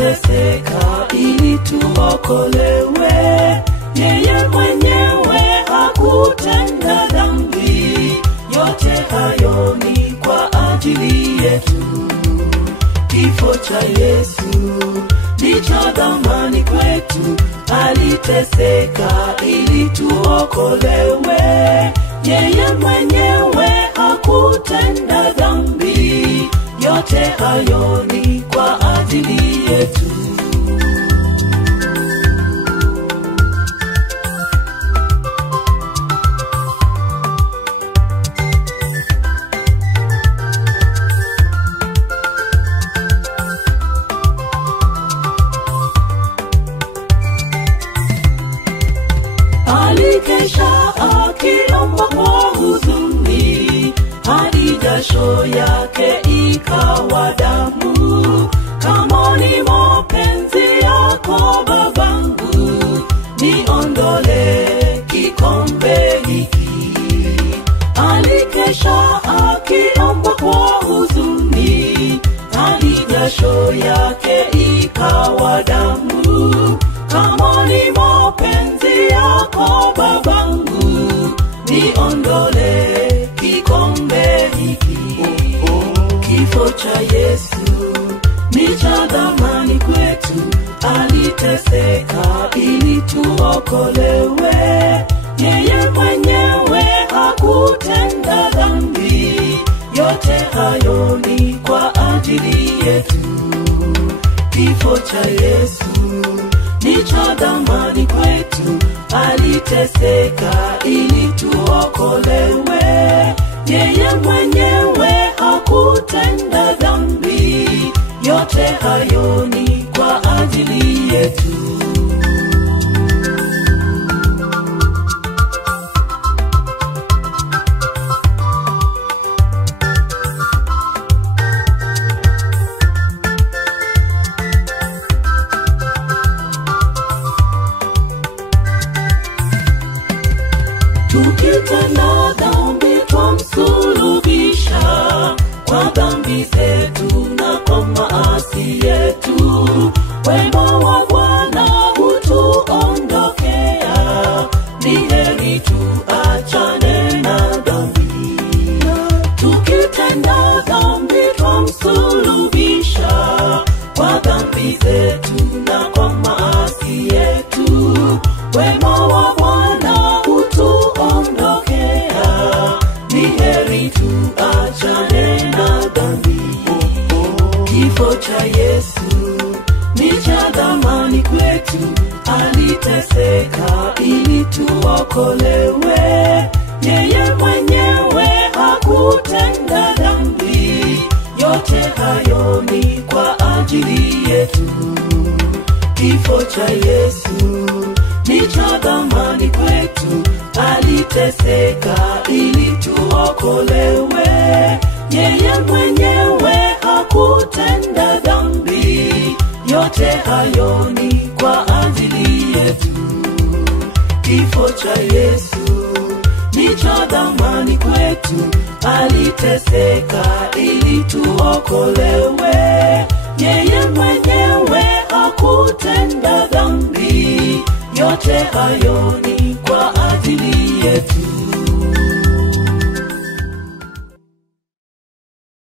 aliteseka ili tuokolewe. Yeye mwenyewe hakutenda dhambi, yote hayo ni kwa ajili yetu. Kifo cha Yesu ni cha thamani kwetu, aliteseka ili tuokolewe. Yeye mwenyewe hakutenda dhambi, yote hayo ni kwa ajili yetu. Alikesha akiomba kwa huzuni, hadi jasho yake ikawa damu. Kama ni mapenzi yako babangu, niondole kikombe hiki. Alikesha akiomba kwa huzuni, hadi jasho yake ikawa damu. Kama ni mapenzi yako babangu, niondole kikombe hiki. Kifo cha Yesu ni cha thamani kwetu, aliteseka ili tuokolewe. Yeye mwenyewe hakutenda dhambi, yote hayo ni kwa ajili yetu. Kifo cha Yesu ni cha thamani kwetu, aliteseka ili tuokolewe. Yeye mwenyewe hakutenda dhambi, yote hayo ni kwa ajili yetu. Tukitenda dhambi twamsulubisha, kwa dhambi zetu na kwa maasi yetu. Wema wa Bwana hutuondokea, ni heri tuachane na dhambi. Tukitenda dhambi twamsulubisha, kwa dhambi zetu na kwa maasi yetu. Wema wa Bwana hutuondokea, ni heri tuachane na dhambi. Kifo cha Yesu ni cha thamani kwetu, aliteseka ili tuokolewe. Yeye mwenyewe hakutenda dhambi, yote hayo ni kwa ajili yetu. Kifo cha Yesu ni cha thamani kwetu, aliteseka ili tuokolewe. Yeye mwenyewe hakutenda dhambi, yote hayo ni kwa ajili yetu. Kifo cha Yesu ni cha thamani kwetu, aliteseka ili tuokolewe. Yeye mwenyewe hakutenda dhambi, yote hayo ni kwa ajili yetu.